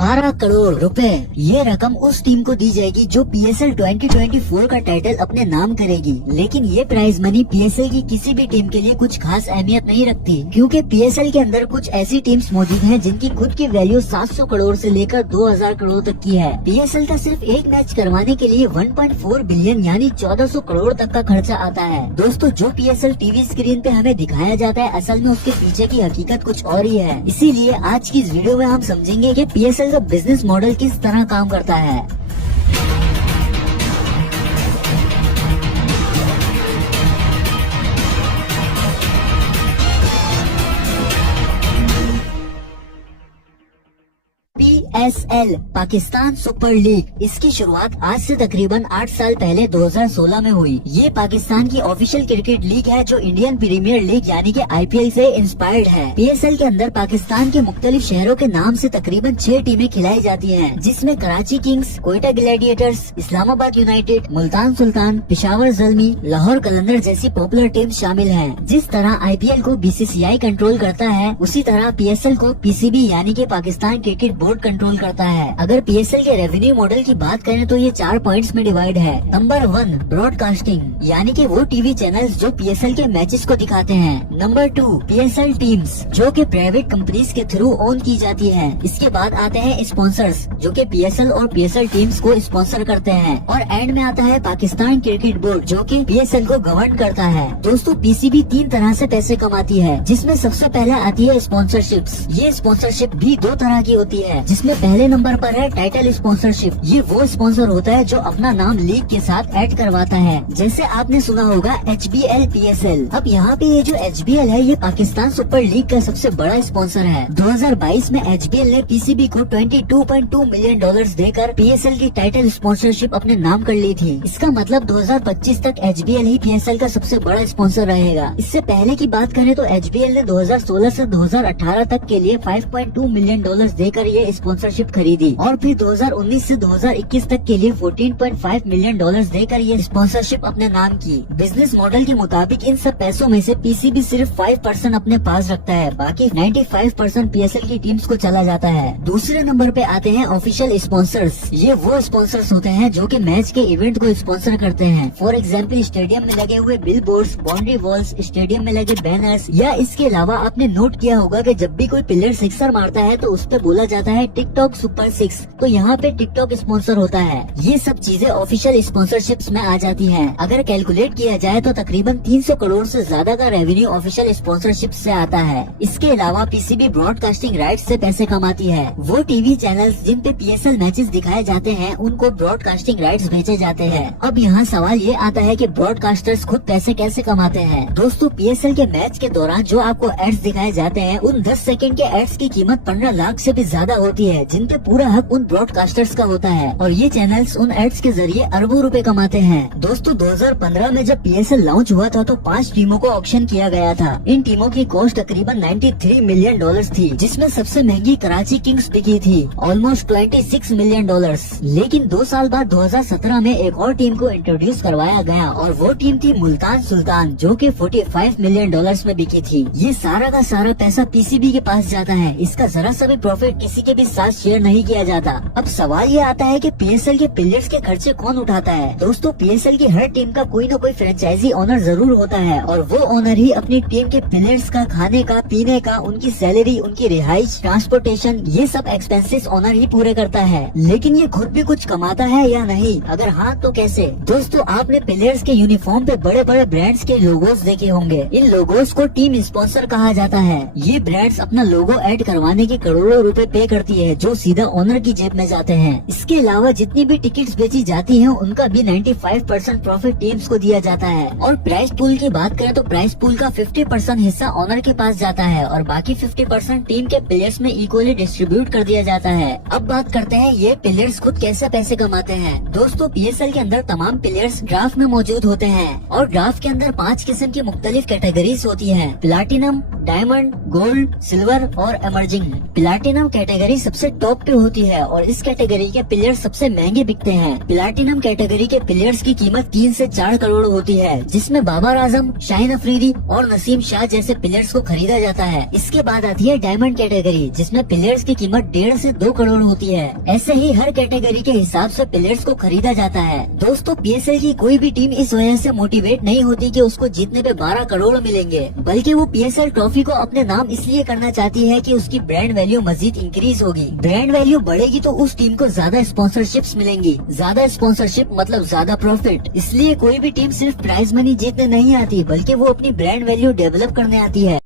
12 करोड़ रुपए। ये रकम उस टीम को दी जाएगी जो PSL 2024 का टाइटल अपने नाम करेगी। लेकिन ये प्राइज मनी PSL की किसी भी टीम के लिए कुछ खास अहमियत नहीं रखती, क्योंकि PSL के अंदर कुछ ऐसी टीम्स मौजूद हैं जिनकी खुद की वैल्यू 700 करोड़ से लेकर 2000 करोड़ तक की है। PSL का सिर्फ एक मैच करवाने के लिए 1.4 बिलियन यानी 1400 करोड़ तक का खर्चा आता है। दोस्तों, जो PSL टीवी स्क्रीन पे हमें दिखाया जाता है, असल में उसके पीछे की हकीकत कुछ और ही है। इसीलिए आज की इस वीडियो में हम समझेंगे कि PSL का बिजनेस मॉडल किस तरह काम करता है। PSL पाकिस्तान सुपर लीग, इसकी शुरुआत आज से तकरीबन 8 साल पहले 2016 में हुई। ये पाकिस्तान की ऑफिशियल क्रिकेट लीग है जो इंडियन प्रीमियर लीग यानी कि IPL से इंस्पायर्ड है। PSL के अंदर पाकिस्तान के मुख्तलिफ शहरों के नाम से तकरीबन 6 टीमें खिलाई जाती हैं, जिसमें Karachi Kings, Quetta Gladiators, Islamabad United, Multan Sultan, Peshawar Zalmi, Lahore Qalandar जैसी पॉपुलर टीम्स शामिल हैं। जिस तरह IPL को BCCI कंट्रोल करता है, उसी तरह PSL को PCB यानी कि पाकिस्तान क्रिकेट बोर्ड कंट्रोल करता है। अगर PSL के रेवेन्यू मॉडल की बात करें तो ये 4 पॉइंट्स में डिवाइड है। नंबर 1 ब्रॉडकास्टिंग, यानी कि वो टीवी चैनल्स जो PSL के मैचेस को दिखाते हैं। नंबर 2 PSL टीम्स, जो कि प्राइवेट कंपनीज के थ्रू ओन की जाती है। इसके बाद आते हैं स्पॉन्सर्स, जो कि PSL और PSL टीम्स को स्पॉन्सर करते हैं। और एंड में आता है पाकिस्तान क्रिकेट बोर्ड, जो कि PSL को गवर्न करता है। दोस्तों, PCB 3 तरह से पैसे कमाती है, जिसमें सबसे पहले आती है स्पॉन्सरशिप्स। ये स्पॉन्सरशिप भी 2 तरह की होती है, जिसमें पहले नंबर पर है टाइटल स्पॉन्सरशिप। ये वो स्पॉन्सर होता है जो अपना नाम लीग के साथ ऐड करवाता है, जैसे आपने सुना होगा HBL PSL। अब यहाँ पे ये जो HBL है, ये पाकिस्तान सुपर लीग का सबसे बड़ा स्पॉन्सर है। 2022 में HBL ने PCB को $22.2 मिलियन देकर PSL की टाइटल स्पॉन्सरशिप अपने नाम कर ली थी। इसका मतलब 2025 तक HBL ही PSL का सबसे बड़ा स्पॉन्सर रहेगा। इससे पहले की बात करें तो HBL ने 2016 से 2018 तक के लिए $5.2 मिलियन देकर ये स्पॉन्सरशिप खरीदी, और फिर 2019 से 2021 तक के लिए $14.5 मिलियन देकर ये स्पॉन्सरशिप अपने नाम की। बिजनेस मॉडल के मुताबिक इन सब पैसों में से PCB सिर्फ 5% अपने पास रखता है, बाकी 95% PSL की टीम्स को चला जाता है। दूसरे नंबर पे आते हैं ऑफिशियल स्पॉन्सर्स। ये वो स्पॉन्सर्स होते हैं जो कि मैच के इवेंट को स्पॉन्सर करते हैं। फॉर एग्जाम्पल, स्टेडियम में लगे हुए बिलबोर्ड्स, बाउंड्री वॉल्स, स्टेडियम में लगे बैनर्स, या इसके अलावा आपने नोट किया होगा कि जब भी कोई प्लेयर सिक्सर मारता है तो उस पे बोला जाता है टिकटॉक सुपर 6, तो यहाँ पे टिकटॉक स्पॉन्सर होता है। ये सब चीजें ऑफिशियल स्पॉन्सरशिप्स में आ जाती हैं। अगर कैलकुलेट किया जाए तो तकरीबन 300 करोड़ से ज्यादा का रेवेन्यू ऑफिशियल स्पॉन्सरशिप से आता है। इसके अलावा PCB ब्रॉडकास्टिंग राइट्स से पैसे कमाती है। वो टीवी चैनल्स जिन पे PSL मैचेस दिखाए जाते हैं, उनको ब्रॉडकास्टिंग राइट्स भेजे जाते हैं। अब यहाँ सवाल ये आता है कि ब्रॉडकास्टर्स खुद पैसे कैसे कमाते हैं। दोस्तों, PSL के मैच के दौरान जो आपको एड्स दिखाए जाते हैं, उन 10 सेकंड के एड्स की कीमत 15 लाख से भी ज्यादा होती है, जिन पे पूरा हक उन ब्रॉडकास्टर्स का होता है, और ये चैनल्स उन एड्स के जरिए अरबों रुपए कमाते हैं। दोस्तों, 2015 में जब PSL लॉन्च हुआ था तो 5 टीमों को ऑक्शन किया गया था। इन टीमों की कॉस्ट तकरीबन $93 मिलियन थी, जिसमें सबसे महंगी कराची किंग्स बिकी थी, ऑलमोस्ट $26 मिलियन। लेकिन 2 साल बाद 2017 में एक और टीम को इंट्रोड्यूस करवाया गया, और वो टीम थी मुल्तान सुल्तान, जो कि $45 मिलियन में बिकी थी। ये सारा का सारा पैसा PCB के पास जाता है। इसका जरा सा भी प्रॉफिट किसी के भी साथ शेयर नहीं किया जाता। अब सवाल ये आता है कि PSL के प्लेयर्स के खर्चे कौन उठाता है। दोस्तों, PSL की हर टीम का कोई न कोई फ्रेंचाइजी ओनर जरूर होता है, और वो ओनर ही अपनी टीम के प्लेयर्स का खाने का, पीने का, उनकी सैलरी, उनकी रिहाइश, ट्रांसपोर्टेशन, ये सब एक्सपेंसेस ओनर ही पूरे करता है। लेकिन ये खुद भी कुछ कमाता है या नहीं? अगर हाँ तो कैसे? दोस्तों, आपने प्लेयर्स के यूनिफॉर्म पे बड़े बड़े ब्रांड्स के लोगोस देखे होंगे। इन लोगोस को टीम स्पॉन्सर कहा जाता है। ये ब्रांड्स अपना लोगो ऐड करवाने के करोड़ों रुपए पे करती है, जो सीधा ओनर की जेब में जाते हैं। इसके अलावा जितनी भी टिकट्स बेची जाती हैं, उनका भी 95% प्रॉफिट टीम्स को दिया जाता है। और प्राइस पूल की बात करें तो प्राइस पूल का 50% हिस्सा ओनर के पास जाता है, और बाकी 50% टीम के प्लेयर्स में इक्वली डिस्ट्रीब्यूट कर दिया जाता है। अब बात करते हैं ये प्लेयर्स खुद कैसे पैसे कमाते हैं। दोस्तों, PSL के अंदर तमाम प्लेयर्स ड्राफ्ट में मौजूद होते हैं, और ड्राफ्ट के अंदर 5 किस्म की मुख्तलिफ कैटेगरीज होती है: प्लाटिनम, डायमंड, गोल्ड, सिल्वर और इमर्जिंग। प्लाटिनम कैटेगरी सबसे टॉप पे होती है और इस कैटेगरी के प्लेयर सबसे महंगे बिकते हैं। प्लैटिनम कैटेगरी के प्लेयर्स की कीमत 3 से 4 करोड़ होती है, जिसमें बाबर आजम, शाहिन अफरीदी और नसीम शाह जैसे प्लेयर्स को खरीदा जाता है। इसके बाद आती है डायमंड कैटेगरी, जिसमें प्लेयर्स की कीमत 1.5 से 2 करोड़ होती है। ऐसे ही हर कैटेगरी के हिसाब से प्लेयर्स को खरीदा जाता है। दोस्तों, PSL की कोई भी टीम इस वजह से मोटिवेट नहीं होती कि उसको जीतने पे 12 करोड़ मिलेंगे, बल्कि वो PSL ट्रॉफी को अपने नाम इसलिए करना चाहती है कि उसकी ब्रांड वैल्यू मजीद इंक्रीज होगी। ब्रांड वैल्यू बढ़ेगी तो उस टीम को ज्यादा स्पॉन्सरशिप्स मिलेंगी। ज्यादा स्पॉन्सरशिप मतलब ज्यादा प्रॉफिट। इसलिए कोई भी टीम सिर्फ प्राइज मनी जीतने नहीं आती, बल्कि वो अपनी ब्रांड वैल्यू डेवलप करने आती है।